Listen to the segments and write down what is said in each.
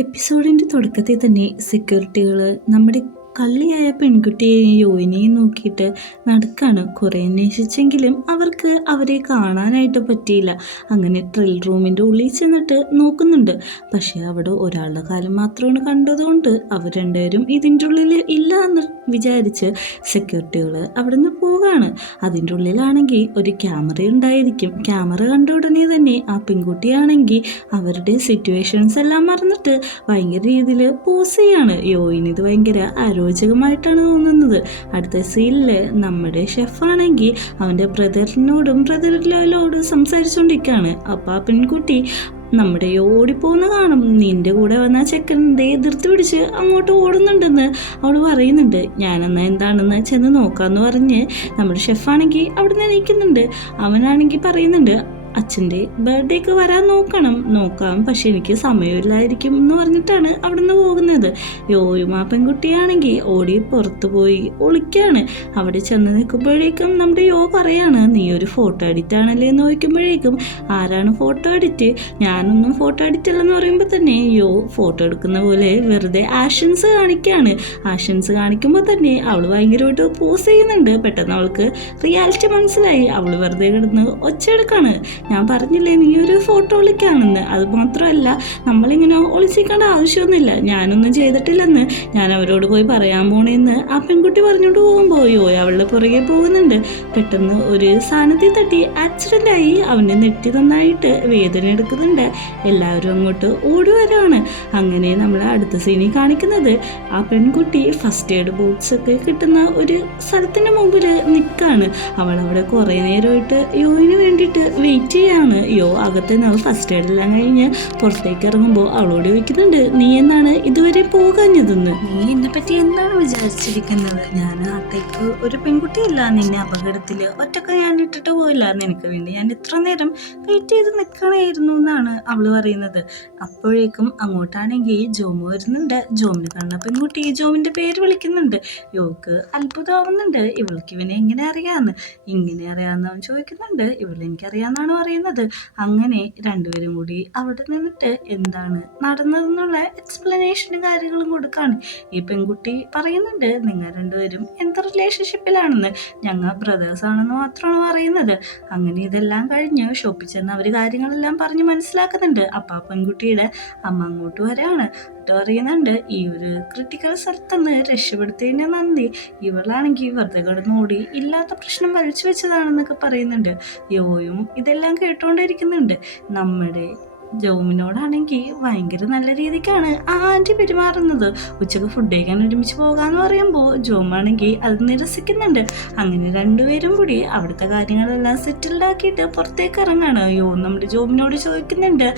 എപ്പിസോഡിൻ്റെ തുടക്കത്തിൽ തന്നെ സെക്യൂരിറ്റികൾ നമ്മുടെ കള്ളിയായ പെൺകുട്ടിയെയും യോയിനെയും നോക്കിയിട്ട് നടക്കാണ്. കുറേ അന്വേഷിച്ചെങ്കിലും അവർക്ക് അവരെ കാണാനായിട്ട് പറ്റിയില്ല. അങ്ങനെ ഡ്രിൽ റൂമിൻ്റെ ഉള്ളിൽ ചെന്നിട്ട് നോക്കുന്നുണ്ട്. പക്ഷേ അവിടെ ഒരാളുടെ കാലം മാത്രമാണ് കണ്ടതുകൊണ്ട് അവർ രണ്ടുപേരും ഇതിൻ്റെ ഉള്ളിൽ ഇല്ല എന്ന് വിചാരിച്ച് സെക്യൂരിറ്റികൾ അവിടെ നിന്ന് പോവുകയാണ്. അതിൻ്റെ ഉള്ളിലാണെങ്കിൽ ഒരു ക്യാമറ ഉണ്ടായിരിക്കും. ക്യാമറ കണ്ട ഉടനെ തന്നെ ആ പെൺകുട്ടിയാണെങ്കിൽ അവരുടെ സിറ്റുവേഷൻസ് എല്ലാം മറന്നിട്ട് ഭയങ്കര രീതിയിൽ പോസ് ചെയ്യാണ്. യോയിന് ഇത് ഭയങ്കര അരോചകമായിട്ടാണ് തോന്നുന്നത്. അടുത്ത സീനിൽ നമ്മുടെ ഷെഫാണെങ്കിൽ അവൻ്റെ ബ്രദറിനോടും സംസാരിച്ചുകൊണ്ടിരിക്കുകയാണ്. അപ്പോൾ ആ പെൺകുട്ടി നമ്മുടെ ഓടിപ്പോന്ന് കാണും. നിന്റെ കൂടെ വന്ന ചെക്കൻ്റെ എതിർത്ത് പിടിച്ച് അങ്ങോട്ട് ഓടുന്നുണ്ടെന്ന് അവൾ പറയുന്നുണ്ട്. ഞാനെന്നാൽ എന്താണെന്ന് ചെന്ന് നോക്കാമെന്ന് പറഞ്ഞ് നമ്മുടെ ഷെഫാണെങ്കിൽ അവിടെ നിന്ന് നിൽക്കുന്നുണ്ട്. അവനാണെങ്കിൽ പറയുന്നുണ്ട്, അച്ഛൻ്റെ ബർത്ത്ഡേക്ക് വരാൻ നോക്കാം, പക്ഷെ എനിക്ക് സമയമില്ലായിരിക്കും എന്ന് പറഞ്ഞിട്ടാണ് അവിടെ നിന്ന് പോകുന്നത്. യോയും ആ പെൺകുട്ടിയാണെങ്കിൽ ഓടി പുറത്തു പോയി ഒളിക്കാണ്. അവിടെ ചെന്ന് നിൽക്കുമ്പോഴേക്കും നമ്മുടെ യോ പറയാണ്, നീ ഒരു ഫോട്ടോ എഡിറ്റ് ആണല്ലേ എന്ന് ചോദിക്കുമ്പോഴേക്കും, ആരാണ് ഫോട്ടോ എഡിറ്റ്? ഞാനൊന്നും ഫോട്ടോ എഡിറ്റ് അല്ലെന്ന് പറയുമ്പോൾ തന്നെ യോ ഫോട്ടോ എടുക്കുന്ന പോലെ വെറുതെ ആക്ഷൻസ് കാണിക്കുകയാണ്. ആക്ഷൻസ് കാണിക്കുമ്പോൾ തന്നെ അവൾ ഭയങ്കരമായിട്ട് പോസ് ചെയ്യുന്നുണ്ട്. പെട്ടെന്ന് അവൾക്ക് റിയാലിറ്റി മനസ്സിലായി. അവൾ വെറുതെ കിടന്ന് ഒച്ചയെടുക്കാണ്. ഞാൻ പറഞ്ഞില്ലേ നീ ഒരു ഫോട്ടോ ഒളിക്കാണെന്ന്. അത് മാത്രമല്ല, നമ്മളിങ്ങനെ ഒളിച്ചിക്കേണ്ട ആവശ്യമൊന്നുമില്ല, ഞാനൊന്നും ചെയ്തിട്ടില്ലെന്ന് ഞാൻ അവരോട് പോയി പറയാൻ പോണേന്ന് ആ പെൺകുട്ടി പറഞ്ഞോണ്ട് പോകുമ്പോൾ അവളുടെ പുറകെ പോകുന്നുണ്ട്. പെട്ടെന്ന് ഒരു സാധനത്തിൽ തട്ടി ആക്സിഡൻ്റ് ആയി. അവൻ്റെ നെറ്റി നന്നായിട്ട് വേദന എടുക്കുന്നുണ്ട്. എല്ലാവരും അങ്ങോട്ട് ഓടി വരാണ്. അങ്ങനെ നമ്മൾ അടുത്ത സീനിൽ കാണിക്കുന്നത് ആ പെൺകുട്ടി ഫസ്റ്റ് എയ്ഡ് ബോക്സ് ഒക്കെ കിട്ടുന്ന ഒരു സ്ഥലത്തിൻ്റെ മുമ്പിൽ നിൽക്കുകയാണ്. അവളവിടെ കുറേ നേരമായിട്ട് യോയിന് വേണ്ടിയിട്ട് വെയിറ്റ് ചെയ്യാണ്. യോ അകത്ത് നിന്ന് ഫസ്റ്റ് എയ്ഡ് എല്ലാം കഴിഞ്ഞ് പുറത്തേക്ക് ഇറങ്ങുമ്പോൾ അവളോട് ചോദിക്കുന്നുണ്ട്, നീ എന്നാണ് ഇതുവരെ പോകാഞ്ഞതെന്ന്? നീ എന്നെ പറ്റി എന്താണ് വിചാരിച്ചിരിക്കുന്നത്? ഞാൻ അകത്തേക്ക് ഒരു പെൺകുട്ടിയല്ല. നിന്നെ അപകടത്തിൽ ഒറ്റക്ക് ഞാൻ ഇട്ടിട്ട് പോയില്ല. നിനക്ക് വേണ്ടി ഞാൻ ഇത്ര നേരം വെയിറ്റ് ചെയ്ത് നിൽക്കണമായിരുന്നു എന്നാണ് അവൾ പറയുന്നത്. അപ്പോഴേക്കും അങ്ങോട്ടാണെങ്കിൽ ജോമു വരുന്നുണ്ട്. ജോമിന് കാണുന്ന പെൺകുട്ടി ജോമിൻ്റെ പേര് വിളിക്കുന്നുണ്ട്. യോക്ക് അത്ഭുതമാവുന്നുണ്ട്. ഇവൾക്ക് ഇവനെ എങ്ങനെ അറിയാമെന്ന്. ഇങ്ങനെ അറിയാമെന്ന് അവൻ ചോദിക്കുന്നുണ്ട്. ഇവളെനിക്കറിയാമെന്നാണ് പറയുന്നത്. അങ്ങനെ രണ്ടുപേരും കൂടി അവിടെ നിന്നിട്ട് എന്താണ് നടന്നതെന്നുള്ള എക്സ്പ്ലനേഷനും കാര്യങ്ങളും കൊടുക്കാണ്. ഈ പെൺകുട്ടി പറയുന്നുണ്ട്, നിങ്ങൾ രണ്ടുപേരും എന്ത് റിലേഷൻഷിപ്പിലാണെന്ന്. ഞങ്ങൾ ബ്രദേഴ്സ് ആണെന്ന് മാത്രമാണ് പറയുന്നത്. അങ്ങനെ ഇതെല്ലാം കഴിഞ്ഞ് ഷോപ്പിൽ ചെന്ന് അവർ കാര്യങ്ങളെല്ലാം പറഞ്ഞ് മനസ്സിലാക്കുന്നുണ്ട്. അപ്പം ആ പെൺകുട്ടിയുടെ അമ്മ അങ്ങോട്ട് വരാണ്. പറയുന്നുണ്ട്, ഈ ഒരു ക്രിട്ടിക്കൽ സ്ഥലത്തുനിന്ന് രക്ഷപ്പെടുത്തിയതിന് നന്ദി. ഇവളാണെങ്കിൽ വെറുതെ കിടന്നോടി ഇല്ലാത്ത പ്രശ്നം വലിച്ചു വെച്ചതാണെന്നൊക്കെ പറയുന്നുണ്ട്. യോയും ഇതെല്ലാം കേട്ടുകൊണ്ടിരിക്കുന്നുണ്ട്. നമ്മുടെ ജോമിനോടാണെങ്കിൽ ഭയങ്കര നല്ല രീതിക്കാണ് ആ ആൻറ്റി പെരുമാറുന്നത്. ഉച്ചക്ക് ഫുഡ് കഴിക്കാൻ ഒരുമിച്ച് പോകാമെന്ന് പറയുമ്പോൾ ജോമാണെങ്കിൽ അത് നിരസിക്കുന്നുണ്ട്. അങ്ങനെ രണ്ടുപേരും കൂടി അവിടുത്തെ കാര്യങ്ങളെല്ലാം സെറ്റിൽഡ് ആക്കിയിട്ട് പുറത്തേക്ക് ഇറങ്ങാണ്. നമ്മുടെ ജോമിനോട് ചോദിക്കുന്നുണ്ട്,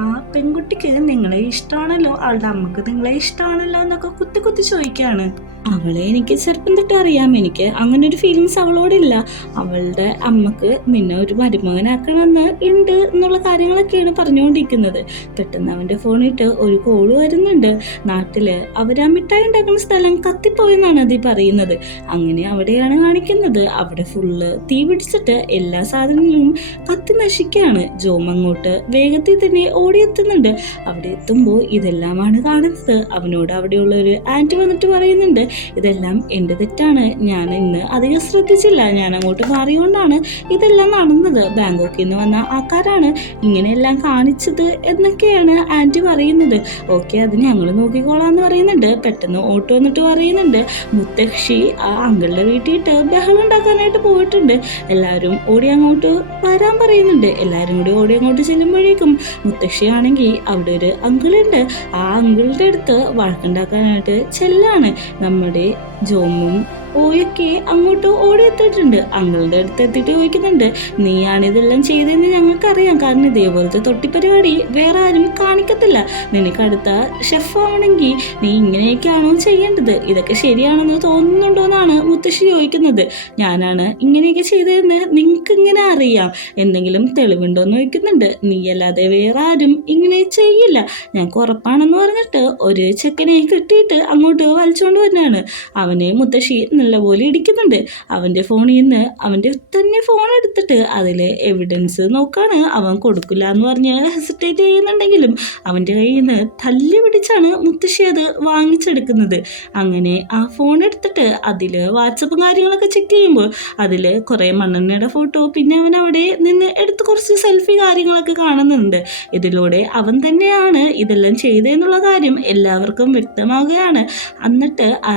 ആ പെൺകുട്ടിക്ക് നിങ്ങളെ ഇഷ്ടമാണല്ലോ, ആളുടെ അമ്മക്ക് നിങ്ങളെ ഇഷ്ടമാണല്ലോ എന്നൊക്കെ കുത്തി ചോദിക്കുകയാണ്. അവളെ എനിക്ക് ചെറുപ്പം തൊട്ട് അറിയാം. എനിക്ക് അങ്ങനെ ഒരു ഫീലിങ്സ് അവളോടില്ല. അവളുടെ അമ്മക്ക് നിന്നെ ഒരു മരുമകനാക്കണമെന്ന് ഉണ്ട് എന്നുള്ള കാര്യങ്ങളൊക്കെയാണ് പറഞ്ഞുകൊണ്ടിരിക്കുന്നത്. പെട്ടെന്ന് അവൻ്റെ ഫോണിട്ട് ഒരു കോള് വരുന്നുണ്ട്. നാട്ടില് അവരാ മിഠായി ഉണ്ടാക്കുന്ന സ്ഥലം കത്തിപ്പോയെന്നാണ് അത് പറയുന്നത്. അങ്ങനെ അവിടെയാണ് കാണിക്കുന്നത്. അവിടെ ഫുള്ള് തീ പിടിച്ചിട്ട് എല്ലാ സാധനങ്ങളും കത്തി നശിക്കുകയാണ്. ജോം അങ്ങോട്ട് വേഗത്തിൽ തന്നെ ഓടിയെത്തുന്നുണ്ട്. അവിടെ എത്തുമ്പോൾ ഇതെല്ലാമാണ് കാണുന്നത്. അവനോട് അവിടെയുള്ള ഒരു ആൻറ്റി വന്നിട്ട് പറയുന്നുണ്ട്, ഇതെല്ലാം എൻ്റെ തെറ്റാണ്, ഞാൻ ഇന്ന് അധികം ശ്രദ്ധിച്ചില്ല, ഞാൻ അങ്ങോട്ട് മാറിയോണ്ടാണ് ഇതെല്ലാം നടന്നത്. ബാങ്കോക്കിൽ നിന്ന് വന്ന ആൾക്കാരാണ് ഇങ്ങനെയെല്ലാം കാണിച്ചത് എന്നൊക്കെയാണ് ആൻറ്റി പറയുന്നത്. ഓക്കെ, അത് ഞങ്ങൾ നോക്കിക്കോളാന്ന് പറയുന്നുണ്ട്. പെട്ടെന്ന് ഓട്ടോ വന്നിട്ട് പറയുന്നുണ്ട്, മുത്തശ്ശി ആ അങ്കിളുടെ വീട്ടിലിട്ട് ബഹളം ഉണ്ടാക്കാനായിട്ട് പോയിട്ടുണ്ട്. എല്ലാവരും ഓടി അങ്ങോട്ട് വരാൻ പറയുന്നുണ്ട്. എല്ലാവരും കൂടി ഓടി അങ്ങോട്ട് ചെല്ലുമ്പോഴേക്കും മുത്തശ്ശിയാണെങ്കിൽ അവിടെ ഒരു അങ്കിളുണ്ട്. ആ അങ്കിളുടെ അടുത്ത് വഴക്കുണ്ടാക്കാനായിട്ട് ചെല്ലാണ്. നമ്മുടെ ജോമും ഓയൊക്കെ അങ്ങോട്ട് ഓടിയെത്തിയിട്ടുണ്ട്. അങ്കിളുടെ അടുത്ത് എത്തിയിട്ട് ചോദിക്കുന്നുണ്ട്, നീയാണിതെല്ലാം ചെയ്തതെന്ന് ഞങ്ങൾക്കറിയാം, കാരണം ഇതേപോലത്തെ തൊട്ടിപ്പരിപാടി വേറെ ആരും കാണിക്കത്തില്ല. നിനക്കടുത്ത ഷെഫാണെങ്കിൽ നീ ഇങ്ങനെയൊക്കെയാണോ ചെയ്യേണ്ടത്? ഇതൊക്കെ ശരിയാണെന്ന് തോന്നുന്നുണ്ടോ എന്നാണ് മുത്തശ്ശി ചോദിക്കുന്നത്. ഞാനാണ് ഇങ്ങനെയൊക്കെ ചെയ്തതെന്ന് നിങ്ങൾക്ക് ഇങ്ങനെ അറിയാം, എന്തെങ്കിലും തെളിവുണ്ടോ എന്ന് ചോദിക്കുന്നുണ്ട്. നീ അല്ലാതെ വേറെ ആരും ഇങ്ങനെ ചെയ്യില്ല, ഞങ്ങൾക്ക് ഉറപ്പാണെന്ന് പറഞ്ഞിട്ട് ഒരു ചെക്കനെ കിട്ടിയിട്ട് അങ്ങോട്ട് വലിച്ചുകൊണ്ട് വരുന്നതാണ്. അവൻ അവനെ മുത്തശ്ശി നല്ലപോലെ ഇടിക്കുന്നുണ്ട്. അവൻ്റെ ഫോണിൽ നിന്ന് അവൻ്റെ തന്നെ ഫോൺ എടുത്തിട്ട് അതിലെ എവിഡൻസ് നോക്കാണ്. അവൻ കൊടുക്കില്ല എന്ന് പറഞ്ഞ് ഹെസിറ്റേറ്റ് ചെയ്യുന്നുണ്ടെങ്കിലും അവൻ്റെ കയ്യിൽ നിന്ന് തല്ലി പിടിച്ചാണ് മുത്തശ്ശി അത് വാങ്ങിച്ചെടുക്കുന്നത്. അങ്ങനെ ആ ഫോൺ എടുത്തിട്ട് അതിൽ വാട്സപ്പും കാര്യങ്ങളൊക്കെ ചെക്ക് ചെയ്യുമ്പോൾ അതിൽ കുറേ മണ്ണെണ്ണയുടെ ഫോട്ടോ, പിന്നെ അവൻ അവിടെ നിന്ന് എടുത്ത് കുറച്ച് സെൽഫി കാര്യങ്ങളൊക്കെ കാണുന്നുണ്ട്. ഇതിലൂടെ അവൻ തന്നെയാണ് ഇതെല്ലാം ചെയ്തതെന്നുള്ള കാര്യം എല്ലാവർക്കും വ്യക്തമാകുകയാണ്. എന്നിട്ട് ആ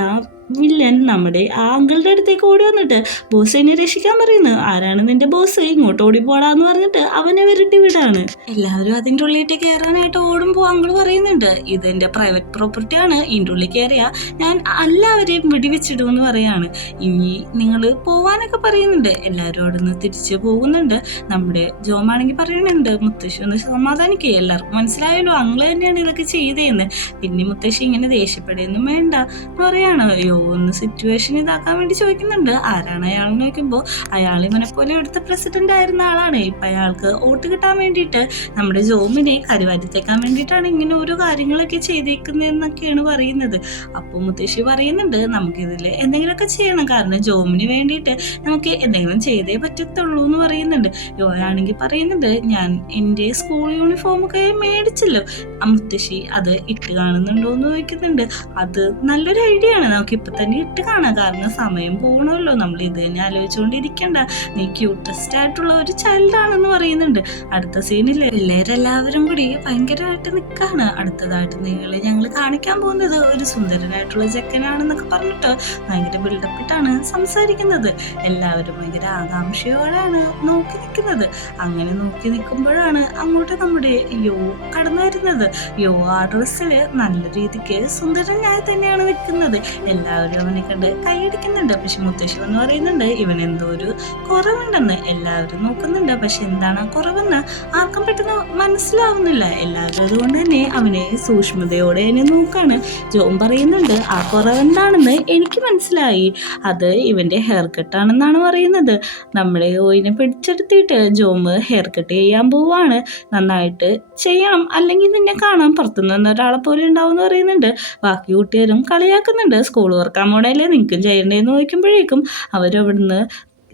വില്ലൻ നമ്മുടെ ആ അങ്കിളുടെ അടുത്തേക്ക് ഓടി വന്നിട്ട് ബോസ് എന്നെ രക്ഷിക്കാൻ പറയുന്നു. ആരാണ് നിന്റെ ബോസ്, ഇങ്ങോട്ട് ഓടിപ്പോടാന്ന് പറഞ്ഞിട്ട് അവനെ വിരട്ടി വിടാണ്. എല്ലാവരും അതിൻ്റെ ഉള്ളിലേക്ക് കയറാനായിട്ട് ഓടുമ്പോൾ അങ്കിൾ പറയുന്നുണ്ട്, ഇതെൻ്റെ പ്രൈവറ്റ് പ്രോപ്പർട്ടിയാണ്, ഇതിൻ്റെ ഉള്ളിൽ കയറിയാൽ ഞാൻ എല്ലാവരെയും വെടിവെച്ചിടുമെന്ന് പറയാണ്. ഇനി നിങ്ങൾ പോവാനൊക്കെ പറയുന്നുണ്ട്. എല്ലാവരും അവിടെ നിന്ന് തിരിച്ച് പോകുന്നുണ്ട്. നമ്മുടെ ജോമാണെങ്കിൽ പറയുന്നുണ്ട്, മുത്തശ്ശി ഒന്ന് സമാധാനിക്കുക, എല്ലാവർക്കും മനസ്സിലായല്ലോ അങ്കിൾ തന്നെയാണ് ഇതൊക്കെ ചെയ്തതെന്ന്. പിന്നെ മുത്തശ്ശി ഇങ്ങനെ ദേഷ്യപ്പെടുകയൊന്നും വേണ്ട എന്ന് പറയാണ്. ഒന്ന് സിറ്റുവേഷൻ ഇതാക്കാൻ വേണ്ടി ചോദിക്കുന്നുണ്ട്. ആരാണ് അയാൾ നോക്കുമ്പോൾ അയാൾ ഇവനെ പോലെ ഇവിടുത്തെ പ്രസിഡന്റ് ആയിരുന്ന ആളാണ്. ഇപ്പം അയാൾക്ക് വോട്ട് കിട്ടാൻ വേണ്ടിയിട്ട് നമ്മുടെ ജോമിനെ കരുവാരിത്തേക്കാൻ വേണ്ടിയിട്ടാണ് ഇങ്ങനെ ഓരോ കാര്യങ്ങളൊക്കെ ചെയ്തേക്കുന്നതെന്നൊക്കെയാണ് പറയുന്നത്. അപ്പോൾ മുത്തശ്ശി പറയുന്നുണ്ട്, നമുക്കിതിൽ എന്തെങ്കിലുമൊക്കെ ചെയ്യണം, കാരണം ജോമിന് വേണ്ടിയിട്ട് നമുക്ക് എന്തെങ്കിലും ചെയ്തേ പറ്റത്തുള്ളൂ എന്ന് പറയുന്നുണ്ട്. യോയാണെങ്കിൽ പറയുന്നുണ്ട്, ഞാൻ എൻ്റെ സ്കൂൾ യൂണിഫോമൊക്കെ മേടിച്ചല്ലോ. ആ മുത്തശ്ശി അത് ഇട്ട് കാണുന്നുണ്ടോ എന്ന് ചോദിക്കുന്നുണ്ട്. അത് നല്ലൊരു ഐഡിയ ആണ്, നമുക്ക് ഇപ്പം തന്നെ ഇട്ട് കാണാം, കാരണം സമയം പോകണമല്ലോ, നമ്മൾ ഇത് തന്നെ ആലോചിച്ചുകൊണ്ടിരിക്കണ്ട, നീ ക്യൂട്ടസ്റ്റ് ആയിട്ടുള്ള ഒരു ചൈൽഡാണെന്ന് പറയുന്നുണ്ട്. അടുത്ത സീനില് പിള്ളേരെല്ലാവരും കൂടി ഭയങ്കരമായിട്ട് നിൽക്കാണ്. അടുത്തതായിട്ട് നിങ്ങളെ ഞങ്ങൾ കാണിക്കാൻ പോകുന്നത് ഒരു സുന്ദരനായിട്ടുള്ള ചെക്കനാണെന്നൊക്കെ പറഞ്ഞിട്ട് ഭയങ്കര ബിൽഡപ്പിട്ടാണ് സംസാരിക്കുന്നത്. എല്ലാവരും ഭയങ്കര ആകാംക്ഷയോടെയാണ് നോക്കി നിൽക്കുന്നത്. അങ്ങനെ നോക്കി നിൽക്കുമ്പോഴാണ് അങ്ങോട്ട് നമ്മുടെ യോ കടന്നു വരുന്നത്. യോ ആ ഡ്രസ്സില് നല്ല രീതിക്ക് സുന്ദരനായി തന്നെയാണ് നിൽക്കുന്നത്. എല്ലാവരും അവനെ കണ്ട് കൈയടിക്കുന്നുണ്ട്. പക്ഷെ മുത്തശ്ശി എന്ന് പറയുന്നുണ്ട്, ഇവൻ എന്തോ ഒരു കുറവുണ്ടെന്ന്. എല്ലാവരും നോക്കുന്നുണ്ട്, പക്ഷെ എന്താണ് ആ കുറവെന്ന് ആർക്കും പെട്ടെന്ന് മനസ്സിലാവുന്നില്ല. എല്ലാവരും അതുകൊണ്ട് തന്നെ അവനെ സൂക്ഷ്മതയോടെ തന്നെ നോക്കാണ്. ജോം പറയുന്നുണ്ട്, ആ കുറവെന്താണെന്ന് എനിക്ക് മനസ്സിലായി, അത് ഇവൻ്റെ ഹെയർ കട്ടാണെന്നാണ് പറയുന്നത്. നമ്മളെ ഓയിനെ പിടിച്ചെടുത്തിട്ട് ജോം ഹെയർ കട്ട് ചെയ്യാൻ പോവാണ്. നന്നായിട്ട് ചെയ്യണം, അല്ലെങ്കിൽ നിന്നെ കാണാൻ പുറത്തുനിന്ന് ഒരാളെ പോലെ ഉണ്ടാവും എന്ന് പറയുന്നുണ്ട്. ബാക്കി കുട്ടികളും കളിയാക്കുന്നുണ്ട്. സ്കൂൾ വർക്കാൻ പോണല്ലേ, നിനക്കും ചെയ്യണ്ടേന്ന് ചോദിക്കുമ്പോഴേക്കും അവരവിടുന്ന്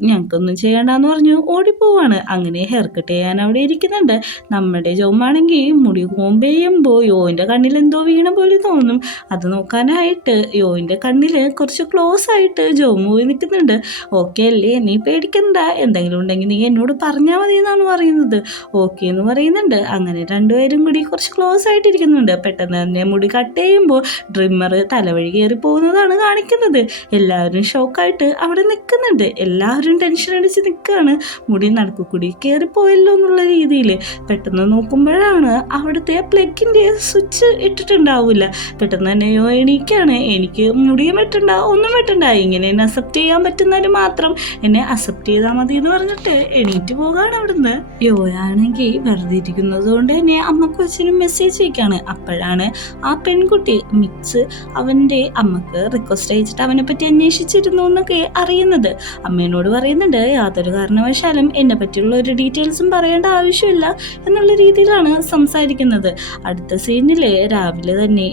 ഞങ്ങൾക്കൊന്നും ചെയ്യണ്ടെന്ന് പറഞ്ഞു ഓടിപ്പോവാണ്. അങ്ങനെ ഹെയർ കട്ട് ചെയ്യാൻ അവിടെ ഇരിക്കുന്നുണ്ട്. നമ്മുടെ ജോമാണെങ്കിൽ മുടി കോമ്പ് ചെയ്യുമ്പോൾ യോൻ്റെ കണ്ണിൽ എന്തോ വീണ പോലെ തോന്നും. അത് നോക്കാനായിട്ട് യോൻ്റെ കണ്ണിൽ കുറച്ച് ക്ലോസ് ആയിട്ട് ജോമു പോയി നിൽക്കുന്നുണ്ട്. ഓക്കെ അല്ലേ, നീ പേടിക്കണ്ട, എന്തെങ്കിലും ഉണ്ടെങ്കിൽ നീ എന്നോട് പറഞ്ഞാൽ മതി എന്നാണ് പറയുന്നത്. ഓക്കെ എന്ന് പറയുന്നുണ്ട്. അങ്ങനെ രണ്ടുപേരും കൂടി കുറച്ച് ക്ലോസ് ആയിട്ടിരിക്കുന്നുണ്ട്. പെട്ടെന്ന് തന്നെ മുടി കട്ട് ചെയ്യുമ്പോൾ ഡ്രിമ്മർ തലവഴി കയറി പോകുന്നതാണ് കാണിക്കുന്നത്. എല്ലാവരും ഷോക്കായിട്ട് അവിടെ നിൽക്കുന്നുണ്ട്. എല്ലാവരും ടെൻഷൻ അടിച്ച് നിൽക്കുകയാണ്. മുടി നടുക്കുകൂടി കയറിപ്പോയല്ലോ എന്നുള്ള രീതിയിൽ. പെട്ടെന്ന് നോക്കുമ്പോഴാണ് അവിടുത്തെ പ്ലഗിൻ്റെ സ്വിച്ച് ഇട്ടിട്ടുണ്ടാവില്ല. പെട്ടെന്ന് തന്നെ യോ എണീക്കാണ്. എനിക്ക് മുടിയും വെട്ടണ്ട, ഒന്നും വെട്ടണ്ട, ഇങ്ങനെ എന്നെ അക്സെപ്റ്റ് ചെയ്യാൻ പറ്റുന്നവർ മാത്രം എന്നെ അക്സെപ്റ്റ് ചെയ്താൽ മതി എന്ന് പറഞ്ഞിട്ട് എണീറ്റ് പോകാണ് അവിടുന്ന്. യോയാണെങ്കിൽ വെറുതെ ഇരിക്കുന്നത് കൊണ്ട് തന്നെ അമ്മക്ക് അച്ഛനും മെസ്സേജ് അയക്കാണ്. അപ്പോഴാണ് ആ പെൺകുട്ടി മിക്സ് അവൻ്റെ അമ്മക്ക് റിക്വസ്റ്റ് അയച്ചിട്ട് അവനെ പറ്റി അന്വേഷിച്ചിരുന്നു എന്നൊക്കെ അറിയുന്നത്. അമ്മേനോട് പറയുന്നുണ്ട്, യാതൊരു കാരണവശാലും എന്നെ പറ്റിയുള്ള ഒരു ഡീറ്റെയിൽസും പറയേണ്ട ആവശ്യമില്ല എന്നുള്ള രീതിയിലാണ് സംസാരിക്കുന്നത്. അടുത്ത സീനിൽ രാവിലെ തന്നെ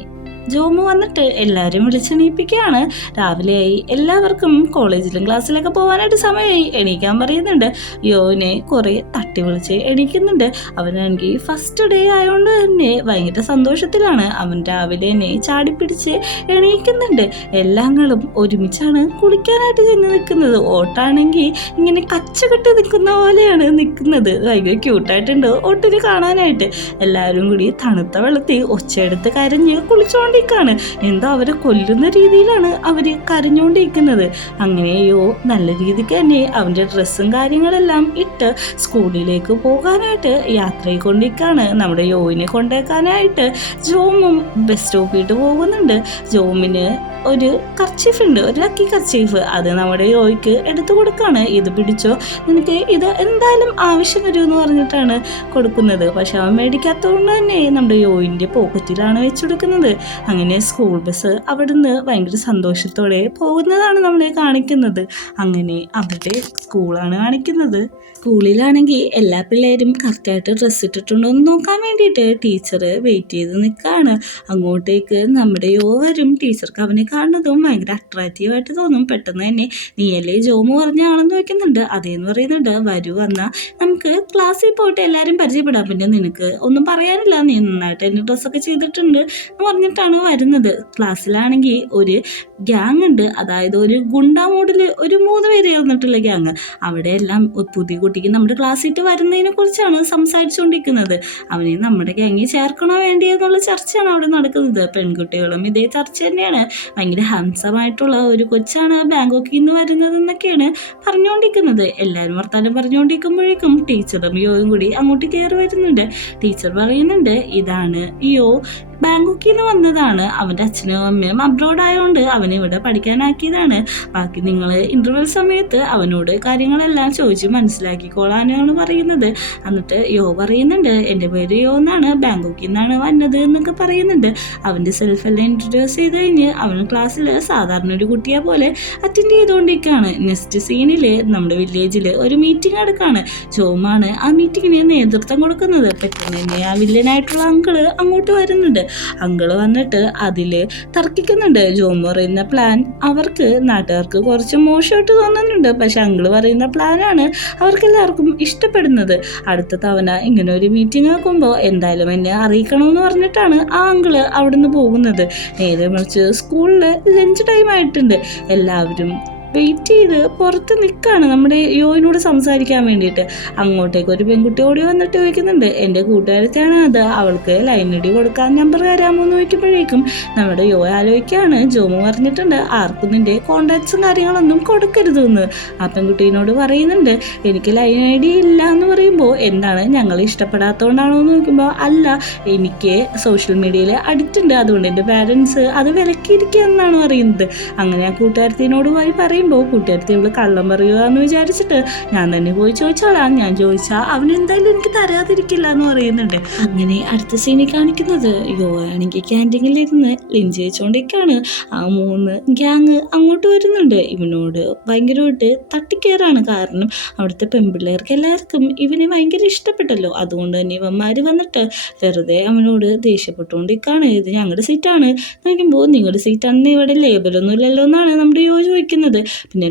ജോമു വന്നിട്ട് എല്ലാവരും വിളിച്ചെണീപ്പിക്കുകയാണ്. രാവിലെയായി, എല്ലാവർക്കും കോളേജിലും ക്ലാസ്സിലൊക്കെ പോകാനായിട്ട് സമയമായി. എണീക്കാൻ പറയുന്നുണ്ട്. യോനെ കുറേ തട്ടി വിളിച്ച് എണീക്കുന്നുണ്ട്. അവനാണെങ്കിൽ ഫസ്റ്റ് ഡേ ആയതുകൊണ്ട് തന്നെ ഭയങ്കര സന്തോഷത്തിലാണ്. അവൻ രാവിലെ തന്നെ ചാടിപ്പിടിച്ച് എണീക്കുന്നുണ്ട്. എല്ലാങ്ങളും ഒരുമിച്ചാണ് കുളിക്കാനായിട്ട് ചെന്ന് നിൽക്കുന്നത്. ഓട്ടാണെങ്കിൽ ഇങ്ങനെ കച്ചകെട്ടി നിൽക്കുന്ന പോലെയാണ് നിൽക്കുന്നത്. ഭയങ്കര ക്യൂട്ടായിട്ടുണ്ട് ഓട്ടിന് കാണാനായിട്ട്. എല്ലാവരും കൂടി തണുത്ത വെള്ളത്തിൽ ഒച്ചയെടുത്ത് കരഞ്ഞ് കുളിച്ചോണ്ടിരിക്കുകയാണ്. എന്തോ അവരെ കൊല്ലുന്ന രീതിയിലാണ് അവർ കരഞ്ഞുകൊണ്ടിരിക്കുന്നത്. അങ്ങനെയോ നല്ല രീതിക്ക് തന്നെ അവൻ്റെ ഡ്രസ്സും കാര്യങ്ങളെല്ലാം ഇട്ട് സ്കൂളിലേക്ക് പോകാനായിട്ട് യാത്ര ചെയ്തുകൊണ്ടിരിക്കുകയാണ്. നമ്മുടെ യോയിനെ കൊണ്ടുവയ്ക്കാനായിട്ട് ജോമും ബസ് സ്റ്റോപ്പിട്ട് പോകുന്നുണ്ട്. ജോമിന് ഒരു കർച്ചീഫ് ഉണ്ട്, ഒരു ലക്കി കർച്ചീഫ്. അത് നമ്മുടെ യോയ്ക്ക് എടുത്തു കൊടുക്കുകയാണ്. ഇത് പിടിച്ചോ, നിനക്ക് ഇത് എന്തായാലും ആവശ്യം വരുമെന്ന് പറഞ്ഞിട്ടാണ് കൊടുക്കുന്നത്. പക്ഷെ അവൻ മേടിക്കാത്തതുകൊണ്ട് തന്നെ നമ്മുടെ യോയിൻ്റെ പോക്കറ്റിലാണ് വെച്ചെടുക്കുന്നത്. അങ്ങനെ സ്കൂൾ ബസ് അവിടുന്ന് ഭയങ്കര സന്തോഷത്തോടെ പോകുന്നതാണ് നമ്മളെ കാണിക്കുന്നത്. അങ്ങനെ അവിടെ സ്കൂളാണ് കാണിക്കുന്നത്. സ്കൂളിലാണെങ്കിൽ എല്ലാ പിള്ളേരും കറക്റ്റായിട്ട് ഡ്രസ്സ് ഇട്ടിട്ടുണ്ടോ എന്ന് നോക്കാൻ വേണ്ടിയിട്ട് ടീച്ചർ വെയിറ്റ് ചെയ്ത് നിൽക്കുകയാണ്. അങ്ങോട്ടേക്ക് നമ്മുടെ യോ വരും. ടീച്ചർക്ക് അവനെ കാണുന്നതും ഭയങ്കര അട്രാക്റ്റീവായിട്ട് തോന്നും. പെട്ടെന്ന് തന്നെ നീയല്ലേ ജോമു പറഞ്ഞ ആളെന്ന് ചോദിക്കുന്നുണ്ട്. അതേന്ന് പറയുന്നുണ്ട്. വരൂ വന്നാൽ നമുക്ക് ക്ലാസ്സിൽ പോയിട്ട് എല്ലാവരും പരിചയപ്പെടാം, പിന്നെ നിനക്ക് ഒന്നും പറയാനില്ല, നീ നന്നായിട്ട് തന്നെ ഡ്രസ്സൊക്കെ ചെയ്തിട്ടുണ്ട് എന്ന് പറഞ്ഞിട്ടാണ് വരുന്നത്. ക്ലാസ്സിലാണെങ്കിൽ ഒരു ഗ്യാങ് ഉണ്ട്, അതായത് ഒരു ഗുണ്ടാ മോഡിൽ ഒരു 3 പേര് ചേർന്നിട്ടുള്ള ഗ്യാങ്. അവിടെ എല്ലാം പുതിയ കുട്ടിക്ക് നമ്മുടെ ക്ലാസ്സിട്ട് വരുന്നതിനെ കുറിച്ചാണ് സംസാരിച്ചുകൊണ്ടിരിക്കുന്നത്. അവനെ നമ്മുടെ ഗ്യാങ്ങിൽ ചേർക്കണോ വേണ്ടിയോ എന്നുള്ള ചർച്ചയാണ് അവിടെ നടക്കുന്നത്. പെൺകുട്ടികളും ഇതേ ചർച്ച തന്നെയാണ്. ഭയങ്കര ഹാൻസമായിട്ടുള്ള ഒരു കൊച്ചാണ് ബാങ്കോക്കിൽ നിന്ന് വരുന്നത് എന്നൊക്കെയാണ് പറഞ്ഞുകൊണ്ടിരിക്കുന്നത്. എല്ലാവരും വർത്താനം പറഞ്ഞുകൊണ്ടിരിക്കുമ്പോഴേക്കും ടീച്ചറും യോയും കൂടി അങ്ങോട്ട് കയറി വരുന്നുണ്ട്. ടീച്ചർ പറയുന്നുണ്ട്, ഇതാണ് യോ, ബാങ്കോക്കിൽ നിന്ന് വന്നതാണ്. അവൻ്റെ അച്ഛനും അമ്മയും അബ്രോഡ് ആയതുകൊണ്ട് അവനെ ഇവിടെ പഠിക്കാനാക്കിയതാണ്. ബാക്കി നിങ്ങൾ ഇൻ്റർവെൽ സമയത്ത് അവനോട് കാര്യങ്ങളെല്ലാം ചോദിച്ച് മനസ്സിലാക്കിക്കോളാനാണ് പറയുന്നത്. എന്നിട്ട് യോ പറയുന്നുണ്ട്, എൻ്റെ പേര് യോ എന്നാണ്, ബാങ്കോക്കിൽ നിന്നാണ് വന്നത് എന്നൊക്കെ പറയുന്നുണ്ട്. അവൻ്റെ സെൽഫെല്ലാം ഇൻട്രൊഡ്യൂസ് ചെയ്ത് കഴിഞ്ഞ് അവൻ ക്ലാസ്സിൽ സാധാരണ ഒരു കുട്ടിയെ പോലെ അറ്റൻഡ് ചെയ്തുകൊണ്ടിരിക്കുകയാണ്. നെക്സ്റ്റ് സീനിൽ നമ്മുടെ വില്ലേജിൽ ഒരു മീറ്റിംഗ് നടക്കുകയാണ്. ജോമാണ് ആ മീറ്റിങ്ങിന് നേതൃത്വം കൊടുക്കുന്നത്. പെട്ടെന്ന് തന്നെ ആ വില്ലനായിട്ടുള്ള അങ്കിള് അങ്ങോട്ട് വരുന്നുണ്ട്. അങ്കിള് വന്നിട്ട് അതിൽ തർക്കിക്കുന്നുണ്ട്. ജോം പറയുന്ന പ്ലാൻ അവർക്ക് നാട്ടുകാർക്ക് കുറച്ച് മോശമായിട്ട് തോന്നുന്നുണ്ട്, പക്ഷെ അങ്കിള് പറയുന്ന പ്ലാനാണ് അവർക്കെല്ലാവർക്കും ഇഷ്ടപ്പെടുന്നത്. അടുത്ത തവണ ഇങ്ങനെ ഒരു മീറ്റിംഗ് ആക്കുമ്പോൾ എന്തായാലും എന്നെ അറിയിക്കണമെന്ന് പറഞ്ഞിട്ടാണ് ആ അങ്കിള് അവിടുന്ന് പോകുന്നത്. നേരെ മറിച്ച് സ്കൂളിൽ ലഞ്ച് ടൈം ആയിട്ടുണ്ട്. എല്ലാവരും വെയിറ്റ് ചെയ്ത് പുറത്ത് നിൽക്കുകയാണ് നമ്മുടെ യോയിനോട് സംസാരിക്കാൻ വേണ്ടിയിട്ട്. അങ്ങോട്ടേക്ക് ഒരു പെൺകുട്ടി ഓടി വന്നിട്ട് ചോദിക്കുന്നുണ്ട്, എൻ്റെ കൂട്ടുകാരത്തെയാണ് അത്, അവൾക്ക് ലൈനടി കൊടുക്കാൻ നമ്പർ തരാമോ എന്ന് ചോദിക്കുമ്പോഴേക്കും നമ്മുടെ യോ ആലോചിക്കുകയാണ്. ജോമു പറഞ്ഞിട്ടുണ്ട് ആർക്കും നിൻ്റെ കോണ്ടാക്ട്സും കാര്യങ്ങളൊന്നും കൊടുക്കരുതെന്ന്. ആ പെൺകുട്ടീനോട് പറയുന്നുണ്ട്, എനിക്ക് ലൈൻ ഐ ഡി ഇല്ല എന്ന് പറയുമ്പോൾ എന്താണ് ഞങ്ങൾ ഇഷ്ടപ്പെടാത്തതുകൊണ്ടാണോ എന്ന് നോക്കുമ്പോൾ അല്ല, എനിക്ക് സോഷ്യൽ മീഡിയയിൽ അഡിക്റ്റ് ഉണ്ട്, അതുകൊണ്ട് എൻ്റെ പാരൻസ് അത് വിലക്കിയിരിക്കുക എന്നാണ് പറയുന്നത്. അങ്ങനെ ആ കൂട്ടുകാരത്തിനോട് പോയി പറയുമ്പോൾ കൂട്ടുകാരത്തി ഇവള് കള്ളം പറയുക എന്ന് വിചാരിച്ചിട്ട് ഞാൻ തന്നെ പോയി ചോദിച്ചോളാം, ഞാൻ ചോദിച്ചാൽ അവനെന്തായാലും എനിക്ക് തരാതിരിക്കില്ല എന്ന് പറയുന്നുണ്ട്. അങ്ങനെ അടുത്ത സീനിൽ കാണിക്കുന്നത് യോ ആണെങ്കിൽ ക്യാൻറ്റീനിലിരുന്ന് ലിഞ്ച് വെച്ചുകൊണ്ടിരിക്കുകയാണ്. ആ 3 ഗ്യാങ് അങ്ങോട്ട് വരുന്നുണ്ട്. ഇവനോട് ഭയങ്കരമായിട്ട് തട്ടിക്കയറാണ്. കാരണം അവിടുത്തെ പെൺപിള്ളേർക്ക് എല്ലാവർക്കും ഇവനെ ഭയങ്കര ഇഷ്ടപ്പെട്ടല്ലോ. അതുകൊണ്ട് തന്നെ ഇവന്മാർ വന്നിട്ട് വെറുതെ അവനോട് ദേഷ്യപ്പെട്ടുകൊണ്ടിരിക്കുകയാണ്. ഇത് ഞങ്ങളുടെ സീറ്റാണ് നോക്കുമ്പോൾ നിങ്ങളുടെ സീറ്റാണെന്ന് ഇവിടെ ലേബലൊന്നും ഇല്ലല്ലോ എന്നാണ് നമ്മുടെ യോ ചോദിക്കുന്നത്. പിന്നെ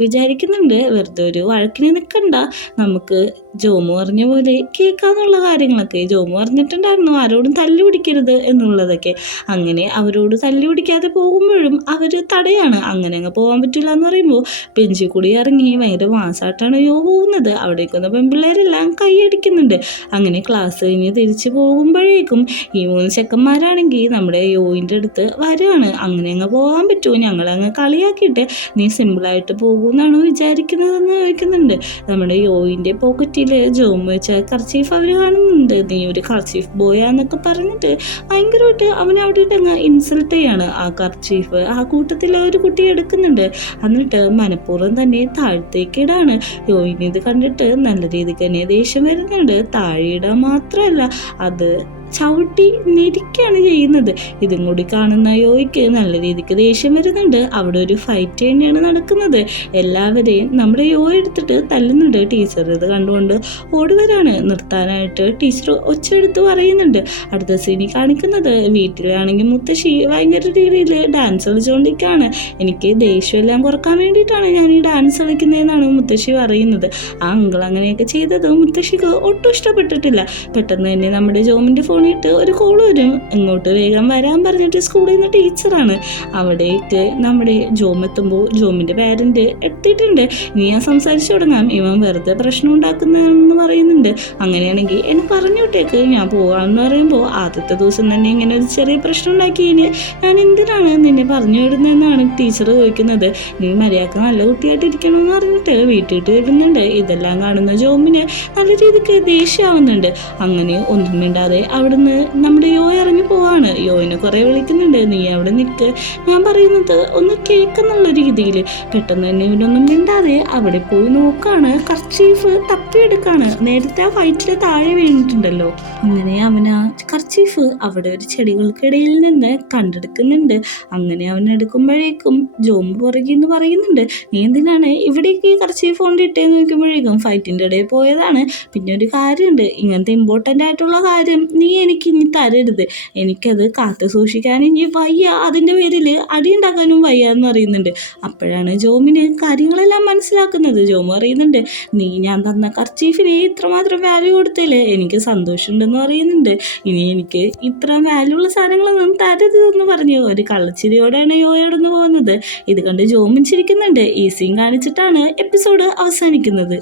വിചാരിക്കുന്നുണ്ട് വെറുതെ ഒരു വഴക്കിന് നിൽക്കണ്ട, നമുക്ക് ജോമു പറഞ്ഞ പോലെ കേൾക്കാന്നുള്ള കാര്യങ്ങളൊക്കെ. ജോമു പറഞ്ഞിട്ടുണ്ടായിരുന്നു ആരോടും തല്ലു പിടിക്കരുത് എന്നുള്ളതൊക്കെ. അങ്ങനെ അവരോട് തല്ലു പിടിക്കാതെ പോകുമ്പോഴും അവർ തടയാണ്. അങ്ങനെ അങ്ങ് പോകാൻ പറ്റില്ല എന്ന് പറയുമ്പോൾ ബെഞ്ചിൽ കൂടി ഇറങ്ങി ഭയങ്കര മാസമായിട്ടാണ് യോ പോകുന്നത്. അവിടേക്കൊന്ന് പെൺപിള്ളേരെല്ലാം കൈയടിക്കുന്നുണ്ട്. അങ്ങനെ ക്ലാസ് കഴിഞ്ഞ് തിരിച്ചു പോകുമ്പോഴേക്കും ഈ 3 ചെക്കന്മാരാണെങ്കിൽ നമ്മുടെ യോയിൻ്റെ അടുത്ത് വരികയാണ്. അങ്ങനെ അങ്ങ് പോകാൻ പറ്റുമോ, ഞങ്ങളങ്ങ് കളിയാക്കിയിട്ട് നീ സിമ്പിളായിട്ട് പോകുമെന്നാണോ വിചാരിക്കുന്നതെന്ന് ചോദിക്കുന്നുണ്ട്. നമ്മുടെ യോയിൻ്റെ പോക്കറ്റിൽ ജോമു വെച്ച കർച്ചീഫ് അവർ കാണുന്നുണ്ട്. നീ ഒരു കർച്ചീഫ് ബോയാന്നൊക്കെ പറഞ്ഞിട്ട് ഭയങ്കരമായിട്ട് അവനെ അവിടെ ഇട്ടങ്ങ് ഇൻസൾട്ട് ചെയ്യാണ്. ആ കർച്ചീഫ് ആ കൂട്ടത്തിൽ ഒരു കുട്ടി എടുക്കുന്നുണ്ട്. എന്നിട്ട് മനഃപൂർവ്വം തന്നെ താഴത്തേക്ക് ഇടാണ്. യോയിന് ഇത് കണ്ടിട്ട് നല്ല രീതിക്ക് തന്നെ ദേഷ്യം വരുന്നുണ്ട്. താഴെ ഇടാൻ മാത്രമല്ല അത് ചവിട്ടി ഞെരിക്കുകയാണ് ചെയ്യുന്നത്. ഇതും കൂടി കാണുന്ന യോയ്ക്ക് നല്ല രീതിക്ക് ദേഷ്യം വരുന്നുണ്ട്. അവിടെ ഒരു ഫൈറ്റ് തന്നെയാണ് നടക്കുന്നത്. എല്ലാവരെയും നമ്മുടെ യോ എടുത്തിട്ട് തല്ലുന്നുണ്ട്. ടീച്ചർ ഇത് കണ്ടുകൊണ്ട് ഓടി വരാണ്. നിർത്താനായിട്ട് ടീച്ചർ ഒച്ചെടുത്ത് പറയുന്നുണ്ട്. അടുത്ത സീനിൽ കാണിക്കുന്നത് വീട്ടിലാണെങ്കിൽ മുത്തശ്ശി ഭയങ്കര രീതിയിൽ ഡാൻസ് കളിച്ചുകൊണ്ടിരിക്കുകയാണ്. എനിക്ക് ദേഷ്യമെല്ലാം കുറക്കാൻ വേണ്ടിയിട്ടാണ് ഞാൻ ഈ ഡാൻസ് കളിക്കുന്നതെന്നാണ് മുത്തശ്ശി പറയുന്നത്. ആ അങ്കിൾ അങ്ങനെയൊക്കെ ചെയ്തത് മുത്തശ്ശിക്ക് ഒട്ടും ഇഷ്ടപ്പെട്ടിട്ടില്ല. പെട്ടെന്ന് തന്നെ നമ്മുടെ ജോമിൻ്റെ ഫോണിൽ ഒരു കോൾ വരും. ഇങ്ങോട്ട് വേഗം വരാൻ പറഞ്ഞിട്ട് സ്കൂളിൽ നിന്ന് ടീച്ചറാണ്. അവിടേക്ക് നമ്മുടെ ജോം എത്തുമ്പോൾ ജോമിൻ്റെ പാരൻറ്റ് എത്തിയിട്ടുണ്ട്. ഇനി ഞാൻ സംസാരിച്ചു തുടങ്ങാം, ഇവൻ വെറുതെ പ്രശ്നം ഉണ്ടാക്കുന്നതെന്ന് പറയുന്നുണ്ട്. അങ്ങനെയാണെങ്കിൽ എന്നെ പറഞ്ഞു വിട്ടേക്ക്, ഞാൻ പോകാമെന്ന് പറയുമ്പോൾ ആദ്യത്തെ ദിവസം തന്നെ ഇങ്ങനെ ഒരു ചെറിയ പ്രശ്നം ഉണ്ടാക്കിയതിന് ഞാൻ എന്തിനാണ് നിന്നെ പറഞ്ഞു വിടുന്നതെന്നാണ് ടീച്ചർ ചോദിക്കുന്നത്. നീ മര്യാദക്ക് നല്ല കുട്ടിയായിട്ട് ഇരിക്കണമെന്ന് പറഞ്ഞിട്ട് വീട്ടിട്ട് വരുന്നുണ്ട്. ഇതെല്ലാം കാണുന്ന ജോമിന് നല്ല രീതിക്ക് ദേഷ്യമാവുന്നുണ്ട്. അങ്ങനെ ഒന്നും മിണ്ടാതെ അവിടുന്ന് നമ്മുടെ യോ ഇറങ്ങി പോവാണ്. യോയിനെ കുറേ വിളിക്കുന്നുണ്ട്, നീ അവിടെ നിൽക്ക്, ഞാൻ പറയുന്നത് ഒന്ന് കേൾക്കുന്നുള്ള രീതിയിൽ. പെട്ടെന്ന് തന്നെ ഇവരൊന്നും മിണ്ടാതെ അവിടെ പോയി നോക്കാണ്. കർച്ചീഫ് തപ്പിയെടുക്കാണ്. നേരത്തെ ആ ഫൈറ്റിൽ താഴെ വീണിട്ടുണ്ടല്ലോ. അങ്ങനെ അവൻ ആ കർച്ചീഫ് അവിടെ ഒരു ചെടികൾക്കിടയിൽ നിന്ന് കണ്ടെടുക്കുന്നുണ്ട്. അങ്ങനെ അവൻ എടുക്കുമ്പോഴേക്കും ജോമ്പ് പുറകിന്ന് പറയുന്നുണ്ട്, നീ എന്തിനാണ് ഇവിടേക്ക് ഈ കർച്ചീഫ് കൊണ്ടിട്ടേന്ന് നോക്കുമ്പോഴേക്കും ഫൈറ്റിൻ്റെ ഇടയിൽ പോയതാണ്. പിന്നെ ഒരു കാര്യമുണ്ട്, ഇങ്ങനത്തെ ഇമ്പോർട്ടൻ്റ് ആയിട്ടുള്ള കാര്യം നീ എനിക്ക് ഇനി തരരുത്, എനിക്കത് കാത്തു സൂക്ഷിക്കാൻ ഇനി വയ്യ, അതിൻ്റെ പേരിൽ അടിയുണ്ടാക്കാനും വയ്യ എന്ന് പറയുന്നുണ്ട്. അപ്പോഴാണ് ജോമിന് കാര്യങ്ങളെല്ലാം മനസ്സിലാക്കുന്നത്. ജോമ് പറയുന്നുണ്ട്, നീ ഞാൻ തന്ന കർച്ചീഫിന് ഇത്രമാത്രം വാല്യൂ കൊടുത്തില്ലേ, എനിക്ക് സന്തോഷമുണ്ടെന്ന് പറയുന്നുണ്ട്. ഇനി എനിക്ക് ഇത്ര വാല്യൂ ഉള്ള സാധനങ്ങളൊന്നും തരരുതെന്ന് പറഞ്ഞു ഒരു കള്ളച്ചിരിയോടെയാണ് യോയോടന്ന് പോകുന്നത്. ഇത് കണ്ട് ജോമിൻ ചിരിക്കുന്നുണ്ട്. ഈ സീൻ കാണിച്ചിട്ടാണ് എപ്പിസോഡ് അവസാനിക്കുന്നത്.